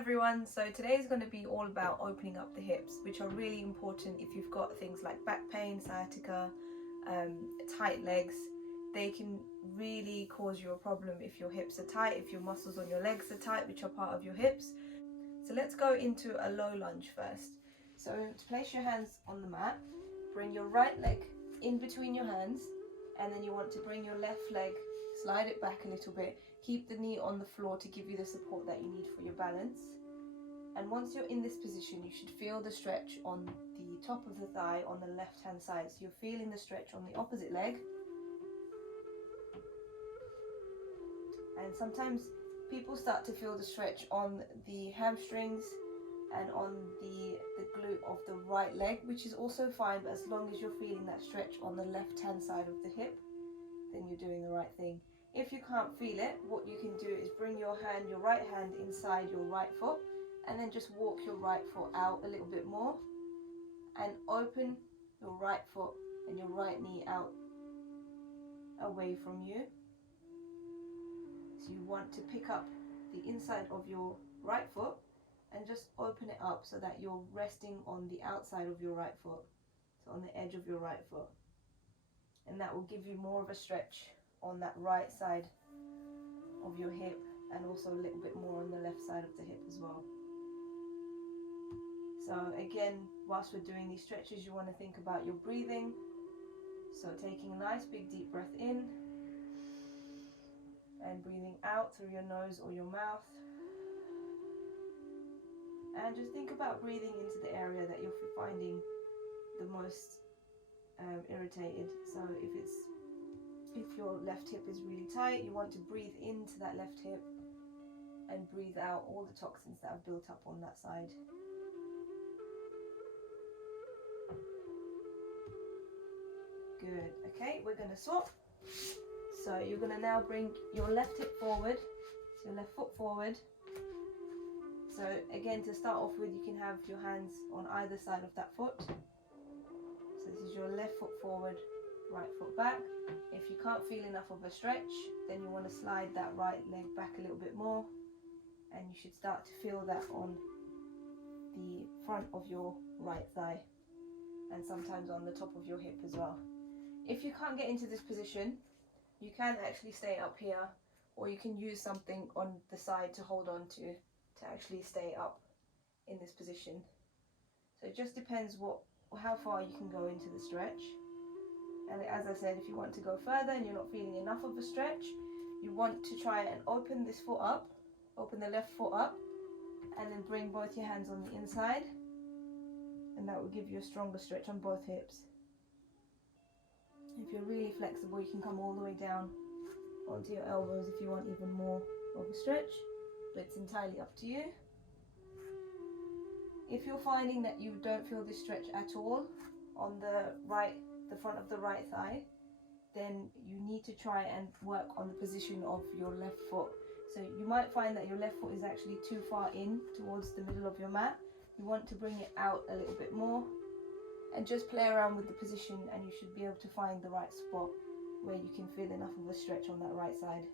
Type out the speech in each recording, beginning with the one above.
everyone, so today is going to be all about opening up the hips, which are really important if you've got things like back pain, sciatica, tight legs. They can really cause you a problem if your hips are tight, if your muscles on your legs are tight, which are part of your hips. So let's go into a low lunge first. So to place your hands on the mat, bring your right leg in between your hands, and then you want to bring your left leg, slide it back a little bit, keep the knee on the floor to give you the support that you need for your balance. And once you're in this position, you should feel the stretch on the top of the thigh on the left hand side. So you're feeling the stretch on the opposite leg. And sometimes people start to feel the stretch on the hamstrings and on the glute of the right leg, which is also fine, but as long as you're feeling that stretch on the left hand side of the hip, then you're doing the right thing. If you can't feel it, what you can do is bring your right hand inside your right foot, and then just walk your right foot out a little bit more and open your right foot and your right knee out away from you. So you want to pick up the inside of your right foot and just open it up so that you're resting on the outside of your right foot, so on the edge of your right foot, and that will give you more of a stretch on that right side of your hip, and also a little bit more on the left side of the hip as well. So again, whilst we're doing these stretches, you want to think about your breathing. So taking a nice big deep breath in and breathing out through your nose or your mouth. And just think about breathing into the area that you're finding the most irritated. So if your left hip is really tight, you want to breathe into that left hip and breathe out all the toxins that have built up on that side. Good. Okay, we're going to swap. So you're going to now bring your left hip forward, so your left foot forward. So again, to start off with, you can have your hands on either side of that foot. So this is your left foot forward, right foot back. If you can't feel enough of a stretch, then you want to slide that right leg back a little bit more, and you should start to feel that on the front of your right thigh, and sometimes on the top of your hip as well. If you can't get into this position, you can actually stay up here, or you can use something on the side to hold on to actually stay up in this position. So it just depends how far you can go into the stretch. And as I said, if you want to go further and you're not feeling enough of a stretch, you want to try and open this foot up, open the left foot up, and then bring both your hands on the inside, and that will give you a stronger stretch on both hips. If you're really flexible, you can come all the way down onto your elbows if you want even more of a stretch, but it's entirely up to you. If you're finding that you don't feel this stretch at all on the front of the right thigh, then you need to try and work on the position of your left foot. So you might find that your left foot is actually too far in towards the middle of your mat. You want to bring it out a little bit more and just play around with the position, and you should be able to find the right spot where you can feel enough of a stretch on that right side.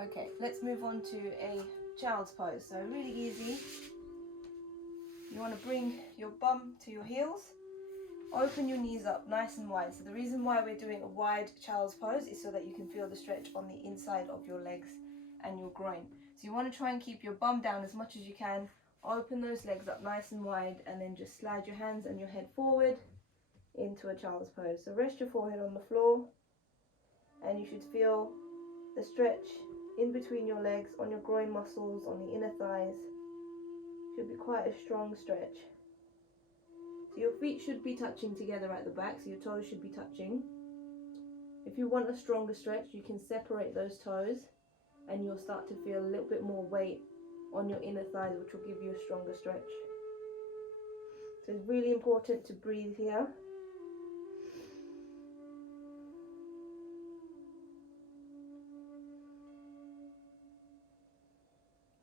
Okay, let's move on to a child's pose. So really easy. You want to bring your bum to your heels, open your knees up nice and wide. So the reason why we're doing a wide child's pose is so that you can feel the stretch on the inside of your legs and your groin. So you want to try and keep your bum down as much as you can, open those legs up nice and wide, and then just slide your hands and your head forward into a child's pose. So rest your forehead on the floor, and you should feel the stretch in between your legs, on your groin muscles, on the inner thighs. Should be quite a strong stretch. So your feet should be touching together at the back, so your toes should be touching. If you want a stronger stretch, you can separate those toes, and you'll start to feel a little bit more weight on your inner thighs, which will give you a stronger stretch. So it's really important to breathe here.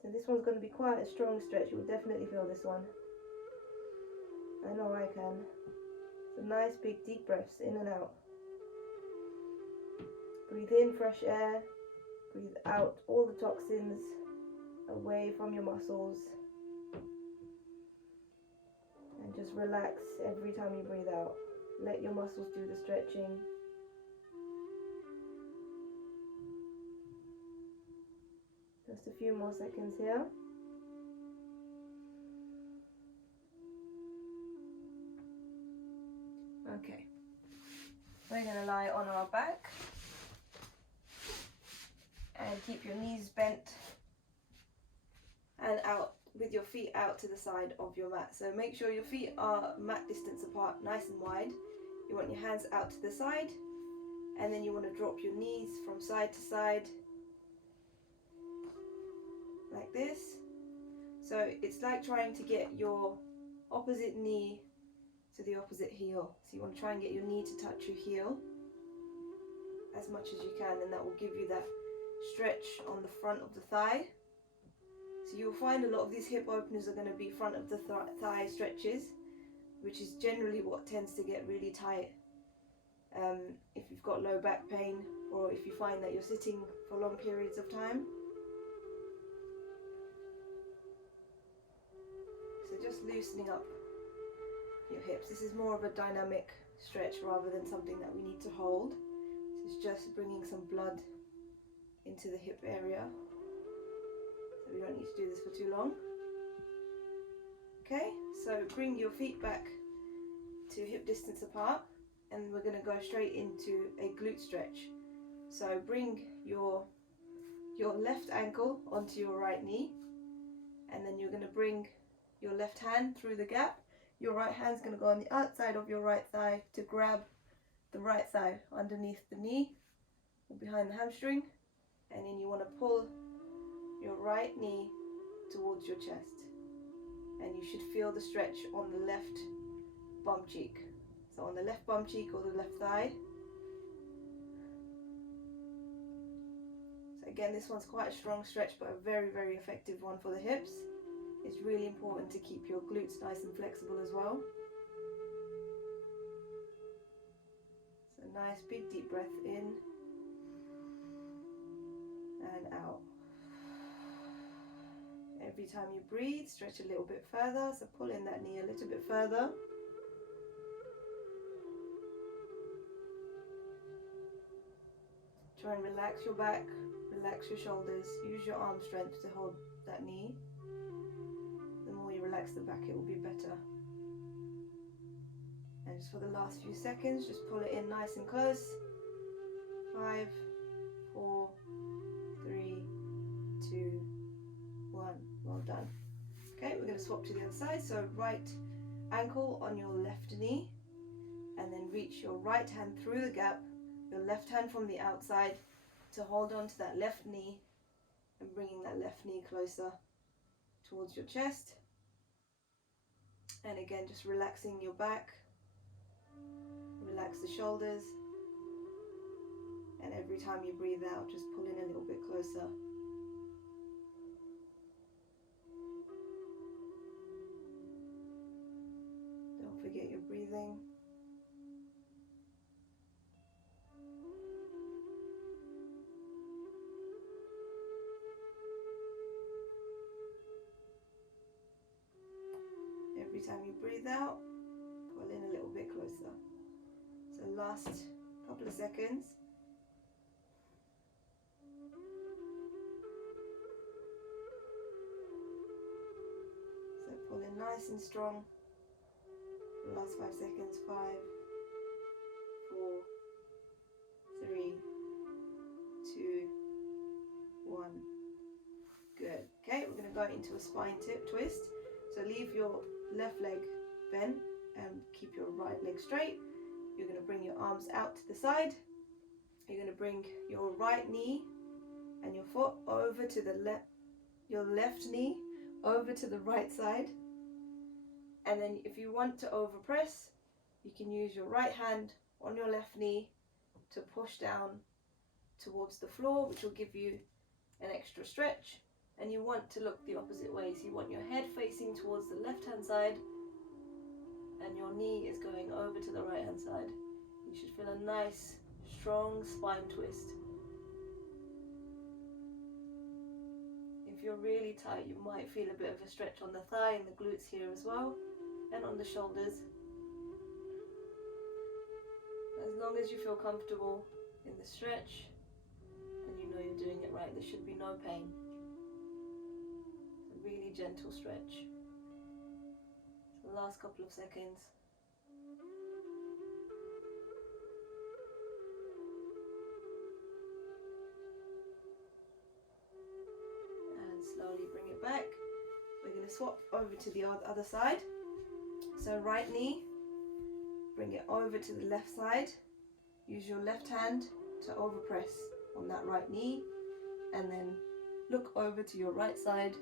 So this one's going to be quite a strong stretch. You will definitely feel this one. I know I can. So nice big deep breaths in and out. Breathe in fresh air. Breathe out all the toxins away from your muscles. And just relax every time you breathe out. Let your muscles do the stretching. Just a few more seconds here. Okay. We're going to lie on our back and keep your knees bent and out with your feet out to the side of your mat. So make sure your feet are mat distance apart, nice and wide. You want your hands out to the side, and then you want to drop your knees from side to side like this. So it's like trying to get your opposite knee to the opposite heel. So you want to try and get your knee to touch your heel as much as you can, and that will give you that stretch on the front of the thigh. So you'll find a lot of these hip openers are going to be front of the thigh stretches, which is generally what tends to get really tight if you've got low back pain, or if you find that you're sitting for long periods of time. So just loosening up your hips. This is more of a dynamic stretch rather than something that we need to hold. This is just bringing some blood into the hip area. So we don't need to do this for too long. Okay, so bring your feet back to hip distance apart, and we're going to go straight into a glute stretch. So bring your left ankle onto your right knee, and then you're going to bring your left hand through the gap. Your right hand's going to go on the outside of your right thigh to grab the right thigh underneath the knee or behind the hamstring, and then you want to pull your right knee towards your chest, and you should feel the stretch on the left bum cheek. So on the left bum cheek or the left thigh. So again, this one's quite a strong stretch, but a very, very effective one for the hips. It's really important to keep your glutes nice and flexible as well. So nice big deep breath in and out. Every time you breathe, stretch a little bit further, so pull in that knee a little bit further. Try and relax your back, relax your shoulders, use your arm strength to hold that knee. The more you relax the back, it will be better. And just for the last few seconds, just pull it in nice and close. 5, 4, 3, 2, 1. Well done. Okay, we're going to swap to the other side. So right ankle on your left knee, and then reach your right hand through the gap, your left hand from the outside to hold on to that left knee, and bringing that left knee closer towards your chest. And again, just relaxing your back, relax the shoulders, and every time you breathe out, just pull in a little bit closer. Don't forget your breathing. Every time you breathe out, pull in a little bit closer. So last couple of seconds. So pull in nice and strong. The last 5 seconds. 5, 4, 3, 2, 1. Good. Okay, we're going to go into a spine twist. So leave your left leg bent and keep your right leg straight. You're going to bring your arms out to the side. You're going to bring your right knee and your foot over to the your left knee over to the right side. And then if you want to overpress, you can use your right hand on your left knee to push down towards the floor, which will give you an extra stretch. And you want to look the opposite way. So you want your head facing towards the left hand side, and your knee is going over to the right hand side. You should feel a nice, strong spine twist. if you're really tight, you might feel a bit of a stretch on the thigh and the glutes here as well, and on the shoulders. As long as you feel comfortable in the stretch and you know you're doing it right, there should be no pain. It's a really gentle stretch. So the last couple of seconds. And slowly bring it back. We're going to swap over to the other side. So right knee, bring it over to the left side. Use your left hand to overpress on that right knee, and then look over to your right side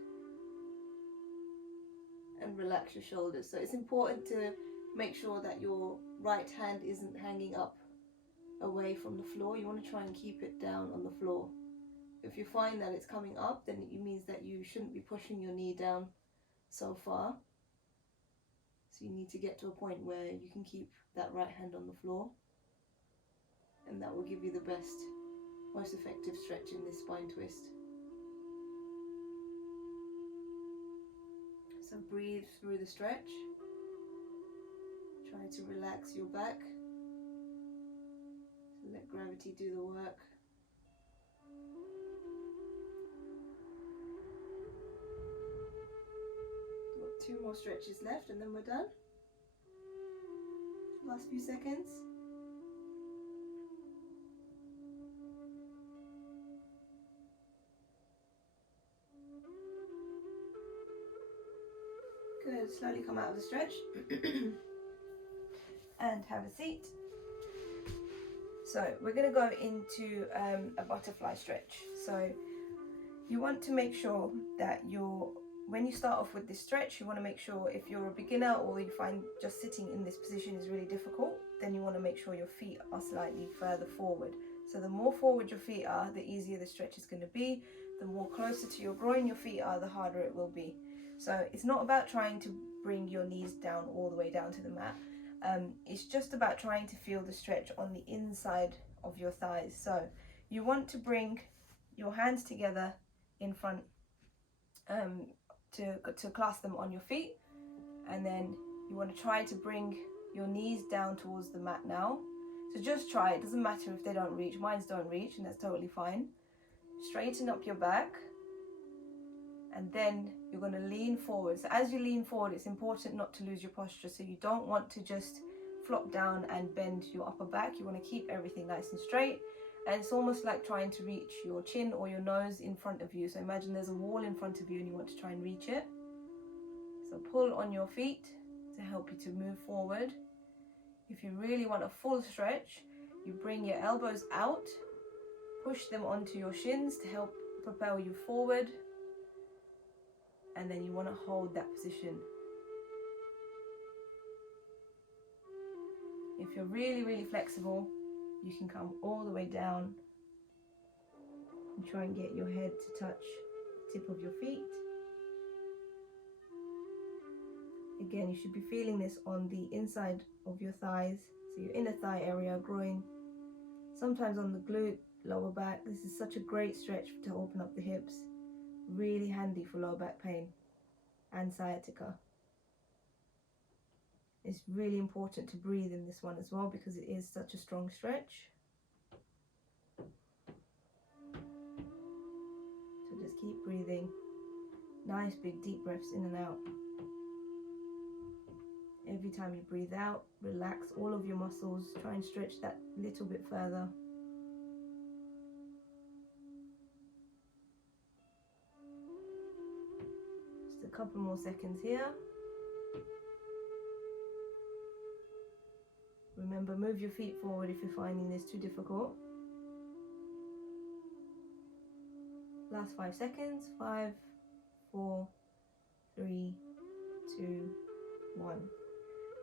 and relax your shoulders. So it's important to make sure that your right hand isn't hanging up away from the floor. You want to try and keep it down on the floor. If you find that it's coming up, then it means that you shouldn't be pushing your knee down so far. So you need to get to a point where you can keep that right hand on the floor, and that will give you the best, most effective stretch in this spine twist. So breathe through the stretch. Try to relax your back. So let gravity do the work. Got 2 more stretches left and then we're done. Last few seconds. Good, slowly come out of the stretch and have a seat. So we're going to go into a butterfly stretch. So you want to make sure that when you start off with this stretch, you want to make sure, if you're a beginner or you find just sitting in this position is really difficult, then you want to make sure your feet are slightly further forward. So the more forward your feet are, the easier the stretch is going to be. The more closer to your groin your feet are, the harder it will be. So it's not about trying to bring your knees down all the way down to the mat. It's just about trying to feel the stretch on the inside of your thighs. So you want to bring your hands together in front to clasp them on your feet, and then you want to try to bring your knees down towards the mat now. So just try, it doesn't matter if they don't reach. Mine don't reach, and that's totally fine. Straighten up your back, and then you're going to lean forward. So as you lean forward, it's important not to lose your posture. So you don't want to just flop down and bend your upper back. You want to keep everything nice and straight. And it's almost like trying to reach your chin or your nose in front of you. So imagine there's a wall in front of you and you want to try and reach it. So pull on your feet to help you to move forward. If you really want a full stretch, you bring your elbows out, push them onto your shins to help propel you forward. And then you want to hold that position. If you're really, really flexible, you can come all the way down and try and get your head to touch the tip of your feet. Again, you should be feeling this on the inside of your thighs, so your inner thigh area, groin, sometimes on the glute, lower back. This is such a great stretch to open up the hips. Really handy for low back pain and sciatica. It's really important to breathe in this one as well because it is such a strong stretch. So just keep breathing. Nice big deep breaths in and out. Every time you breathe out, relax all of your muscles. Try and stretch that little bit further. Just a couple more seconds here. Remember, move your feet forward if you're finding this too difficult. Last 5 seconds. 5, 4, 3, 2, 1.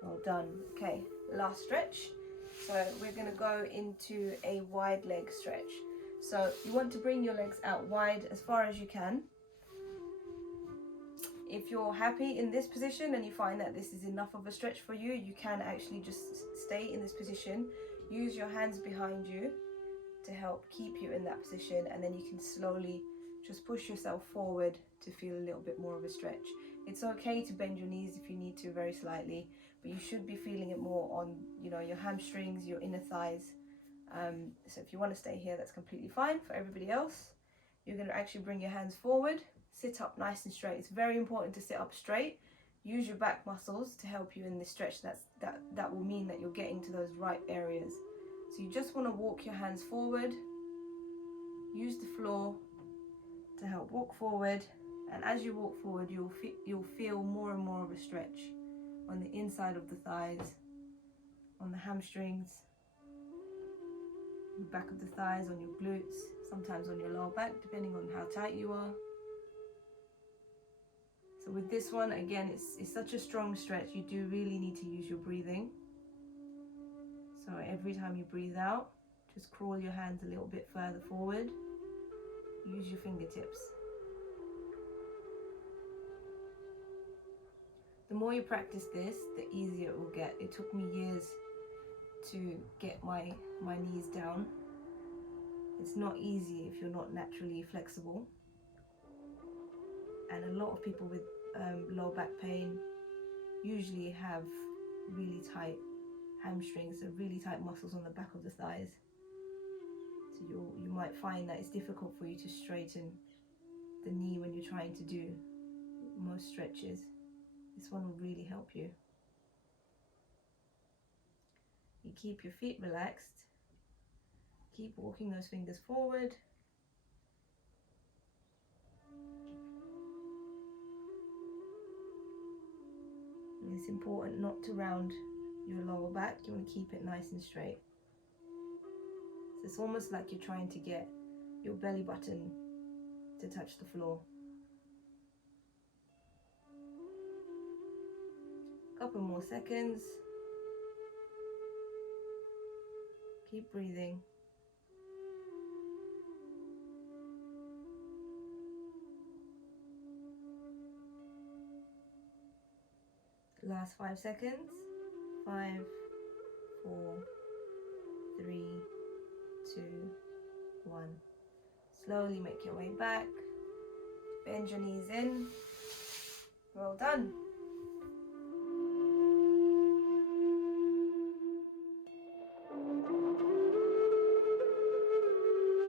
Well done. Okay, last stretch. So we're going to go into a wide leg stretch. So you want to bring your legs out wide as far as you can. If you're happy in this position and you find that this is enough of a stretch for you, you can actually just stay in this position. Use your hands behind you to help keep you in that position, and then you can slowly just push yourself forward to feel a little bit more of a stretch. It's okay to bend your knees if you need to, very slightly, but you should be feeling it more on, you know, your hamstrings, your inner thighs. So if you want to stay here, that's completely fine. For everybody else, you're going to actually bring your hands forward, sit up nice and straight. It's very important to sit up straight. Use your back muscles to help you in this stretch. That will mean that you're getting to those right areas. So you just want to walk your hands forward, use the floor to help walk forward, and as you walk forward, you'll feel more and more of a stretch on the inside of the thighs, on the hamstrings, the back of the thighs, on your glutes, sometimes on your lower back, depending on how tight you are. So with this one, again, it's such a strong stretch, you do really need to use your breathing. So every time you breathe out, just crawl your hands a little bit further forward. Use your fingertips. The more you practice this, the easier it will get. It took me years to get my knees down. It's not easy if you're not naturally flexible. And a lot of people with low back pain usually have really tight hamstrings, so really tight muscles on the back of the thighs. So you might find that it's difficult for you to straighten the knee when you're trying to do most stretches. This one will really help you. You keep your feet relaxed. Keep walking those fingers forward. And it's important not to round your lower back. You want to keep it nice and straight. So it's almost like you're trying to get your belly button to touch the floor. Couple more seconds. Keep breathing. Last 5 seconds. 5, 4, 3, 2, 1. Slowly make your way back. Bend your knees in. Well done.